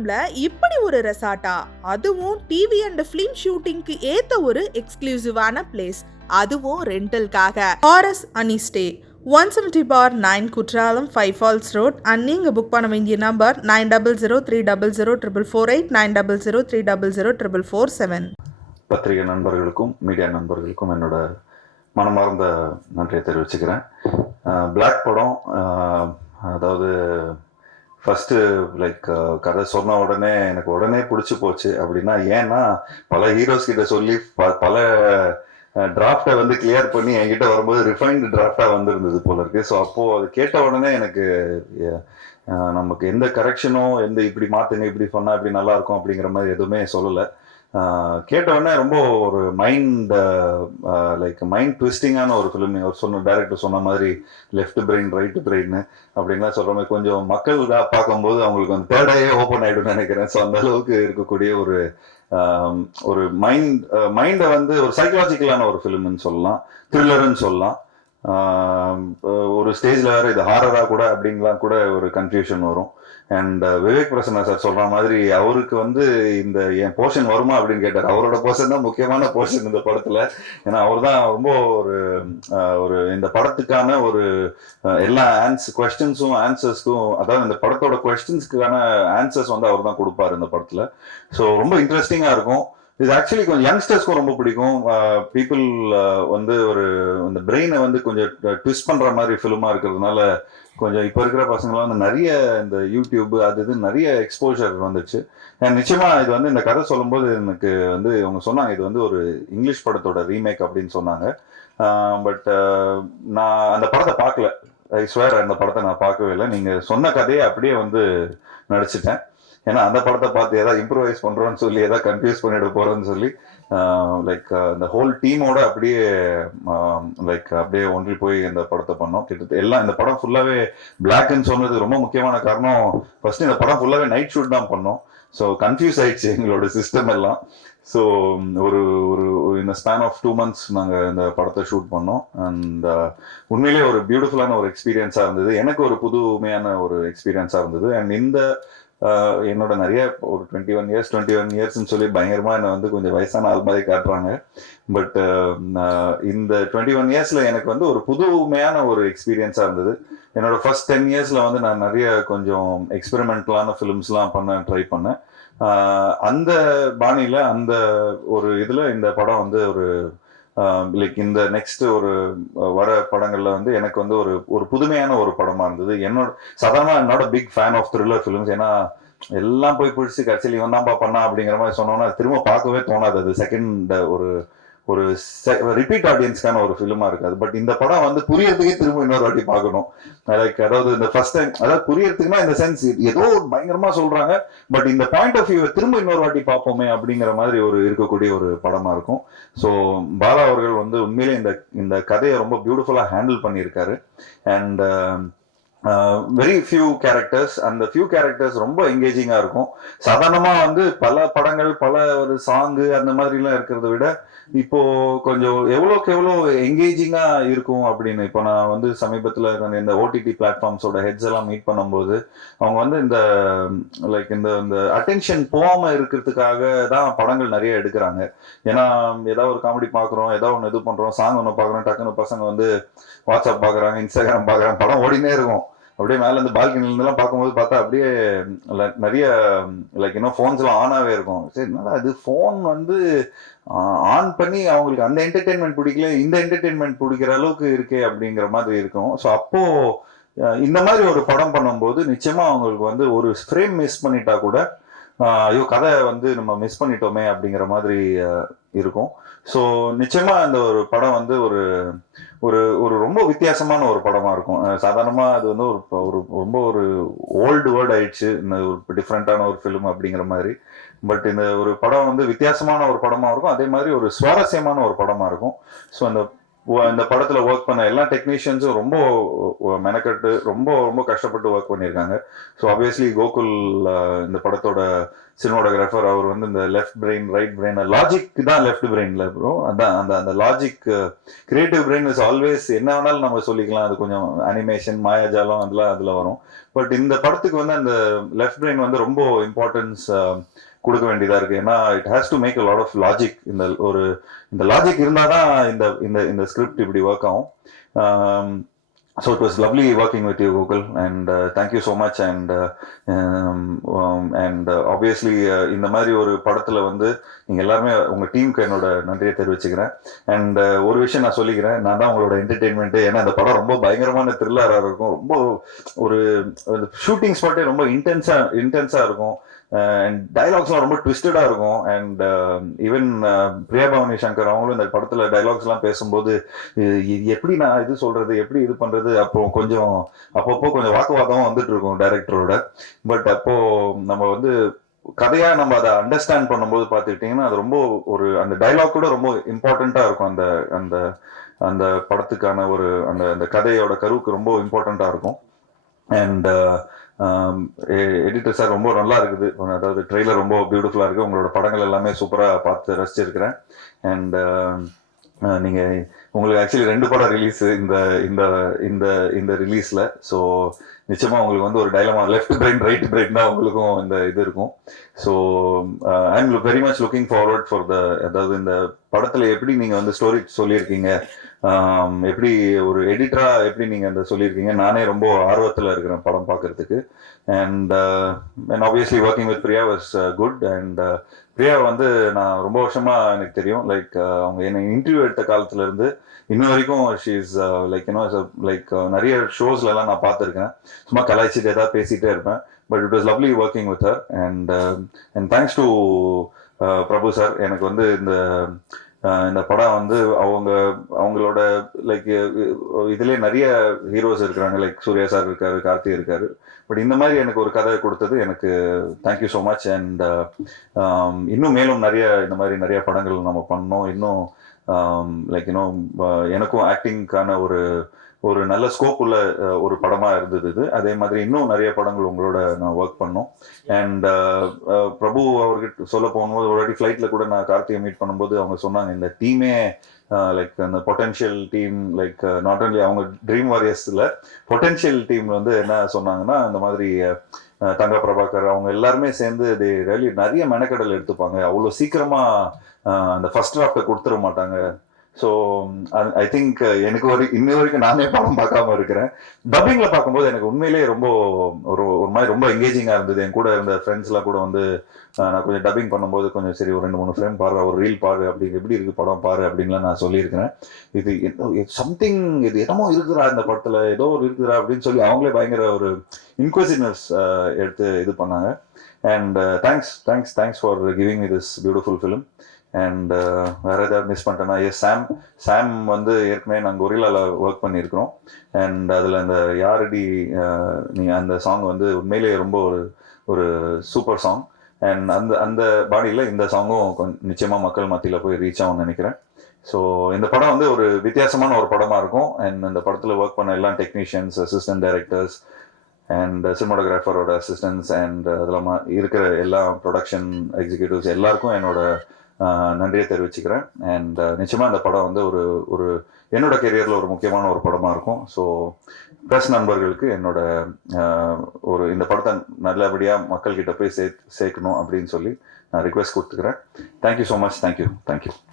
குற்றாலம்ல இப்படி ஒரு ரெசார்ட்டா, அதுவும் டிவி அண்ட் பிலிம் ஷூட்டிங்க்கு ஏத்த ஒரு எக்ஸ்க்ளூசிவான பிளேஸ், அதுவும் ரெண்டலுக்காக. RS any stay 170/9 Courtallam 5 Falls road. And நீங்க புக் பண்ண வேண்டிய நம்பர் 9003004448 9003004447. பத்திரிகை நண்பர்களுக்கும் மீடியா நண்பர்களுக்கும் என்னோட மனமார்ந்த நன்றியை தெரிவிச்சுக்கிறேன். பிளாக் படம், அதாவது ஃபஸ்ட்டு கதை சொன்ன உடனே எனக்கு உடனே பிடிச்சி போச்சு. அப்படின்னா ஏன்னா பல ஹீரோஸ் கிட்ட சொல்லி பல டிராஃப்டை வந்து கிளியர் பண்ணி என்கிட்ட வரும்போது ரிஃபைன்டு டிராஃப்டாக வந்திருந்தது போல இருக்கு. ஸோ அப்போது அது கேட்ட உடனே எனக்கு நமக்கு எந்த கரெக்ஷனும் எந்த இப்படி மாற்றுங்க இப்படி சொன்னால் இப்படி நல்லாயிருக்கும் அப்படிங்கிற மாதிரி எதுவுமே சொல்லலை. கேட்ட உடனே ரொம்ப ஒரு மைண்ட் ட்விஸ்டிங்கான ஒரு ஃபிலிம். அவர் டைரக்டர் சொன்ன மாதிரி லெஃப்ட் பிரெயின் ரைட் பிரெயின் அப்படின்லாம் சொல்ற மாதிரி கொஞ்சம் மக்கள் பார்க்கும்போது அவங்களுக்கு வந்து தேர்டையே ஓப்பன் ஆகிடும்னு நினைக்கிறேன். ஸோ அந்த அளவுக்கு இருக்கக்கூடிய ஒரு மைண்டை வந்து ஒரு சைக்கலாஜிக்கலான ஒரு ஃபிலிம்னு சொல்லலாம், த்ரில்லர்னு சொல்லலாம். ஒரு ஸ்டேஜில் வேறு இது ஹாரரா கூட அப்படின்லாம் கூட ஒரு கன்ஃபியூஷன் வரும். அண்ட் விவேக் பிரசன்னா சார் சொல்ற மாதிரி அவருக்கு வந்து இந்த என் போர்ஷன் வருமா அப்படின்னு கேட்டார். அவரோட போர்ஷன் தான் முக்கியமான போர்ஷன் இந்த படத்துல. ஏன்னா அவர் தான் ரொம்ப ஒரு இந்த படத்துக்கான ஒரு எல்லா கொஸ்டின்ஸும் ஆன்சர்ஸ்க்கும், அதாவது இந்த படத்தோட கொஸ்டின்ஸ்க்கான ஆன்சர்ஸ் வந்து அவர் தான் கொடுப்பாரு இந்த படத்துல. ஸோ ரொம்ப இன்ட்ரெஸ்டிங்கா இருக்கும். இது ஆக்சுவலி கொஞ்சம் யங்ஸ்டர்ஸ்க்கும் ரொம்ப பிடிக்கும். பீப்புள் வந்து இந்த பிரெயினை வந்து கொஞ்சம் ட்விஸ்ட் பண்ற மாதிரி ஃபிலிமா இருக்கிறதுனால கொஞ்சம் இப்போ இருக்கிற பசங்களாம் வந்து நிறைய இந்த யூடியூப் அது இது நிறைய எக்ஸ்போஜர் வந்துச்சு. நிச்சயமா இது வந்து இந்த கதை சொல்லும்போது எனக்கு வந்து அவங்க சொன்னாங்க இது வந்து ஒரு இங்கிலீஷ் படத்தோட ரீமேக் அப்படின்னு சொன்னாங்க. பட் நான் அந்த படத்தை பார்க்கல. ஐ ஸ்வேர் அந்த படத்தை நான் பார்க்கவே இல்லை. நீங்க சொன்ன கதையை அப்படியே வந்து நடிச்சிட்டேன். ஏன்னா அந்த படத்தை பார்த்து ஏதாவது இம்ப்ரூவைஸ் பண்றோம்னு சொல்லி ஏதாவது கன்ஃபியூஸ் பண்ணிட போறோம்னு சொல்லி இந்த ஹோல் டீமோட அப்படியே அப்படியே ஒன்றி போய் இந்த படத்தை பண்ணோம். கிட்டத்தட்ட எல்லாம் இந்த படம் ஃபுல்லாவே பிளாக்னு சொன்னது ரொம்ப முக்கியமான காரணம். ஃபர்ஸ்ட் இந்த படம் ஃபுல்லாவே நைட் ஷூட் தான் பண்ணோம். ஸோ கன்ஃபியூஸ் ஆயிடுச்சு எங்களோட சிஸ்டம் எல்லாம். ஸோ ஒரு இந்த ஸ்பேன் ஆஃப் 2 months நாங்கள் இந்த படத்தை ஷூட் பண்ணோம். அண்ட் உண்மையிலேயே ஒரு பியூட்டிஃபுல்லான ஒரு எக்ஸ்பீரியன்ஸாக இருந்தது. எனக்கு ஒரு புதுமையான ஒரு எக்ஸ்பீரியன்ஸாக இருந்தது. அண்ட் என்னோட நிறைய ஒரு 21 இயர்ஸ்ன்னு சொல்லி பயங்கரமா என்னை வந்து கொஞ்சம் வயசான ஆள் மாதிரி காட்டுறாங்க. பட் இந்த 21 இயர்ஸ்ல எனக்கு வந்து ஒரு புதுமையான ஒரு எக்ஸ்பீரியன்ஸா இருந்தது. என்னோட ஃபர்ஸ்ட் 10 இயர்ஸ்ல வந்து நான் நிறைய கொஞ்சம் எக்ஸ்பெரிமெண்டலான ஃபிலிம்ஸ்லாம் ட்ரை பண்ணேன். அந்த பாணியில அந்த ஒரு இதுல இந்த படம் வந்து ஒரு இந்த நெக்ஸ்ட் ஒரு வர படங்கள்ல வந்து எனக்கு வந்து ஒரு புதுமையான ஒரு படமா இருந்தது. சாதாரணமா என்னோட big fan of thriller films. ஏன்னா எல்லாம் போய் பிடிச்சி கடைசியில் இவன் தான் பண்ணா அப்படிங்கிற மாதிரி சொன்னோன்னா திரும்ப பார்க்கவே தோணாது. அது செகண்ட் ஒரு ரிப்பீட் ஆடியன்ஸ்க்கான ஒரு ஃபிலிமா இருக்காது. பட் இந்த படம் வந்து புரியறதுக்கே திரும்ப இன்னொரு வாட்டி பார்க்கணும். அதாவது இந்த ஃபர்ஸ்ட் டைம் அதாவது புரியறதுக்குன்னா இந்த சென்ஸ் ஏதோ பயங்கரமா சொல்றாங்க, பட் இந்த பாயிண்ட் ஆஃப் வியூ திரும்ப இன்னொரு வாட்டி பார்ப்போமே அப்படிங்கிற மாதிரி இருக்கக்கூடிய ஒரு படமா இருக்கும். ஸோ பாலா அவர்கள் வந்து உண்மையிலே இந்த கதையை ரொம்ப பியூட்டிஃபுல்லா ஹேண்டில் பண்ணியிருக்காரு. அண்ட் வெரி ஃபியூ கேரக்டர்ஸ், அந்த ஃபியூ கேரக்டர்ஸ் ரொம்ப என்கேஜிங்கா இருக்கும். சாதாரணமா வந்து பல படங்கள் பல ஒரு சாங்கு அந்த மாதிரி எல்லாம் இருக்கிறத விட இப்போ கொஞ்சம் எவ்வளோக்கு எவ்வளோ என்கேஜிங்கா இருக்கும் அப்படின்னு. இப்போ நான் வந்து சமீபத்தில் இந்த ஓடிடி பிளாட்ஃபார்ம்ஸோட ஹெட்ஸ் எல்லாம் மீட் பண்ணும்போது அவங்க வந்து இந்த அட்டென்ஷன் போகாம இருக்கிறதுக்காக தான் படங்கள் நிறைய எடுக்கிறாங்க. ஏன்னா ஏதாவது ஒரு காமெடி பார்க்குறோம், ஏதாவது ஒன்று இது பண்றோம், சாங் ஒன்று பார்க்குறோம், டக்குன்னு பசங்க வந்து வாட்ஸ்அப் பார்க்குறாங்க, இன்ஸ்டாகிராம் பார்க்குறாங்க, படம் ஓடினே இருக்கும். அப்படியே மேல இருந்து பால்கனில இருந்தெல்லாம் பார்க்கும்போது பார்த்தா அப்படியே நிறைய ஃபோன்ஸ் எல்லாம் ஆனாவே இருக்கும். சரி, என்னடா இது ஃபோன் வந்து ஆன் பண்ணி அவங்களுக்கு அந்த என்டர்டெயின்மெண்ட் பிடிக்கல, இந்த என்டர்டெயின்மெண்ட் பிடிக்கிற அளவுக்கு இருக்கே அப்படிங்கிற மாதிரி இருக்கும். ஸோ அப்போ இந்த மாதிரி ஒரு படம் பண்ணும்போது நிச்சயமா அவங்களுக்கு வந்து ஒரு ஃப்ரேம் மிஸ் பண்ணிட்டா கூட ஐயோ கதை வந்து நம்ம மிஸ் பண்ணிட்டோமே அப்படிங்கிற மாதிரி இருக்கும். ஸோ நிச்சயமா இந்த ஒரு படம் வந்து ஒரு ரொம்ப வித்தியாசமான ஒரு படமா இருக்கும். சாதாரணமா அது வந்து ரொம்ப ஒரு ஓல்டு வேர்ட் ஆயிடுச்சு இந்த ஒரு டிஃப்ரெண்டான ஒரு ஃபிலிம் அப்படிங்கிற மாதிரி. பட் இந்த ஒரு படம் வந்து வித்தியாசமான ஒரு படமா இருக்கும், அதே மாதிரி ஒரு சுவாரஸ்யமான ஒரு படமா இருக்கும். ஸோ அந்த இந்த படத்துல ஒர்க் பண்ண எல்லா டெக்னீஷியன்ஸும் ரொம்ப மெனக்கட்டு ரொம்ப ரொம்ப கஷ்டப்பட்டு ஒர்க் பண்ணியிருக்காங்க. ஸோ ஆப்வியஸ்லி கோகுல் இந்த படத்தோட சினிமாட்டோகிராஃபர், அவர் வந்து இந்த left brain right brain logic தான் லெஃப்ட் பிரெயின்ல ப்ரோ. அதான் அந்த அந்த logic creative brain is always என்ன வேணாலும் நம்ம சொல்லிக்கலாம். அது கொஞ்சம் அனிமேஷன் மாயாஜாலம் அதெல்லாம் அதுல வரும். பட் இந்த படத்துக்கு வந்து அந்த லெஃப்ட் பிரெயின் வந்து ரொம்ப இம்பார்ட்டன்ஸ் கொடுக்க வேண்டியதா இருக்கு. ஏன்னா it has to make a lot of logic. இந்த லாஜிக் இருந்தாதான் இந்த இந்த இந்த ஸ்கிரிப்ட் இப்படி ஒர்க் ஆகும். So it was lovely working with you, Google, and thank you so much. And obviously இந்த மாதிரி ஒரு படத்துல வந்து நீங்க எல்லாருமே உங்க டீமுக்கு என்னோட நன்றியை தெரிவிச்சுக்கிறேன். அண்ட் ஒரு விஷயம் நான் சொல்லிக்கிறேன், நான் தான் உங்களோட என்டர்டெயின்மெண்ட். ஏன்னா இந்த படம் ரொம்ப பயங்கரமான த்ரில்லரா இருக்கும். ரொம்ப ஒரு ஷூட்டிங் ஸ்பாட்டே ரொம்ப இன்டென்ஸா இருக்கும். அண்ட் டைலாக்ஸ்லாம் ரொம்ப ட்விஸ்டடா இருக்கும். அண்ட் ஈவன் பிரியா பவானி சங்கர் அவங்களும் இந்த படத்துல டைலாக்ஸ் எல்லாம் பேசும்போது எப்படி நான் இது சொல்றது, எப்படி இது பண்றது, அப்பப்போ கொஞ்சம் வாக்குவாதம் வந்துட்டு இருக்கும் டைரக்டரோட. பட் அப்போ நம்ம வந்து கதையா நம்ம அதை அண்டர்ஸ்டாண்ட் பண்ணும்போது பார்த்துக்கிட்டீங்கன்னா அது ரொம்ப ஒரு அந்த டைலாக் கூட ரொம்ப இம்பார்ட்டண்டா இருக்கும். அந்த அந்த அந்த படத்துக்கான ஒரு அந்த அந்த கதையோட கருவுக்கு ரொம்ப இம்பார்ட்டண்டா இருக்கும். அண்ட் எடிட்டர் சார் ரொம்ப நல்லா இருக்குது. அதாவது ட்ரெய்லர் ரொம்ப பியூட்டிஃபுல்லா இருக்கு. உங்களோட படங்கள் எல்லாமே சூப்பரா பார்த்து ரசிச்சிருக்கிறேன். அண்ட் நீங்க உங்களுக்கு ஆக்சுவலி 2 படம் ரிலீஸ் இந்த இந்த இந்த இந்த ரிலீஸ்ல. ஸோ நிச்சயமா உங்களுக்கு வந்து ஒரு dilemma left brain right brain தான் உங்களுக்கும் இந்த இது இருக்கும். So I am very much looking forward for அதாவது இந்த படத்துல எப்படி நீங்க வந்து ஸ்டோரி சொல்லியிருக்கீங்க, எப்படி ஒரு எடிட்டரா எப்படி நீங்க அந்த சொல்லியிருக்கீங்க, நானே ரொம்ப ஆர்வத்துல இருக்கிறேன் படம் பார்க்கறதுக்கு. And obviously working with Priya was good. And Priya வந்து நான் ரொம்ப வருஷமா எனக்கு தெரியும். லைக் அவங்க என்னை இன்டர்வியூ எடுத்த காலத்துல இருந்து இன்னும் வரைக்கும் ஷீ இஸ் லைக் லைக் நிறைய ஷோஸ்ல எல்லாம் நான் பார்த்துருக்கேன். சும்மா கலாய்ச்சிட்டு ஏதாவது பேசிட்டே இருப்பேன். But it was lovely working with her. And thanks to Prabhu sir. எனக்கு வந்து இந்த படம் வந்து அவங்களோட லைக் இதுலயே நிறைய ஹீரோஸ் இருக்கிறாங்க. லைக் சூர்யா சார் இருக்காரு, கார்த்தி இருக்காரு. பட் இந்த மாதிரி எனக்கு ஒரு கதை கொடுத்தது எனக்கு தேங்க்யூ ஸோ மச். அண்ட் இன்னும் மேலும் இந்த மாதிரி நிறைய படங்கள் நம்ம பண்ணோம். இன்னும் லைக் எனக்கும் ஆக்டிங்கான ஒரு நல்ல ஸ்கோப் உள்ள ஒரு படமா இருந்தது இது. அதே மாதிரி இன்னும் நிறைய படங்கள் உங்களோட நான் ஒர்க் பண்ணோம். அண்ட் பிரபு அவர்கிட்ட சொல்ல போகும்போது ஒரு வாட்டி ஃபிளைட்ல கூட நான் கார்த்தியை மீட் பண்ணும்போது அவங்க சொன்னாங்க, இந்த டீமே லைக் அந்த potential team like not only அவங்க ட்ரீம் வாரியர்ஸ்ல பொட்டன்ஷியல் டீம் வந்து என்ன சொன்னாங்கன்னா, இந்த மாதிரி தங்க பிரபாகர் அவங்க எல்லாருமே சேர்ந்து நிறைய மெனக்கடல் எடுத்துப்பாங்க. அவ்வளோ சீக்கிரமா அந்த ஃபர்ஸ்ட் டிராஃப்டை கொடுத்துட மாட்டாங்க. ஸோ ஐ திங்க் எனக்கு இன்ன வரைக்கும் நானே படம் பார்க்காம இருக்கிறேன். டப்பிங்ல பார்க்கும்போது எனக்கு உண்மையிலேயே ரொம்ப ஒரு மாதிரி ரொம்ப எங்கேஜிங்கா இருந்தது. என் கூட இருந்த ஃப்ரெண்ட்ஸ் எல்லாம் கூட வந்து நான் கொஞ்சம் டப்பிங் பண்ணும்போது கொஞ்சம் சரி ஒரு 2-3 ஃப்ரேம் பாரு, ஒரு ரீல் பாரு, அப்படி எப்படி இருக்கு படம் பாரு அப்படின்லாம் நான் சொல்லியிருக்கிறேன். இது சம்திங் இது என்னமோ இருக்குதா இந்த படத்துல, ஏதோ ஒரு இருக்குதா அப்படின்னு சொல்லி அவங்களே பயங்கர ஒரு இன்க்வசிவ்னஸ் எடுத்து இது பண்ணாங்க. And thanks for giving me this beautiful film. And வேற ஏதாவது மிஸ் பண்ணிட்டேன்னா, சாம் வந்து ஏற்கனவே நாங்கள் கொரில்லால ஒர்க் பண்ணியிருக்கிறோம். அண்ட் அதில் அந்த யாரடி நீங்கள் அந்த சாங் வந்து உண்மையிலேயே ரொம்ப ஒரு சூப்பர் சாங். அண்ட் அந்த பாடியில் இந்த சாங்கும் நிச்சயமாக மக்கள் மத்தியில் போய் ரீச் ஆகும்னு நினைக்கிறேன். ஸோ இந்த படம் வந்து ஒரு வித்தியாசமான ஒரு படமாக இருக்கும். அண்ட் இந்த படத்தில் ஒர்க் பண்ண எல்லா டெக்னீஷியன்ஸ், அசிஸ்டன்ட் டைரக்டர்ஸ் அண்ட் சினிமாட்டோகிராஃபரோட அசிஸ்டன்ஸ் அண்ட் அதெல்லாம் இருக்கிற எல்லா ப்ரொடக்ஷன் எக்ஸிக்யூட்டிவ்ஸ் எல்லாருக்கும் என்னோட நன்றியை தெரிவிச்சுக்கிறேன். அண்ட் நிச்சயமா இந்த படம் வந்து ஒரு என்னோட கெரியர்ல ஒரு முக்கியமான ஒரு படமா இருக்கும். ஸோ பிரஸ் நண்பர்களுக்கு என்னோட இந்த படத்தை நல்லபடியா மக்கள் கிட்ட போய் சேர்க்கணும் அப்படின்னு சொல்லி நான் ரிக்வெஸ்ட் கொடுத்துக்கிறேன். Thank you so much. தேங்க்யூ.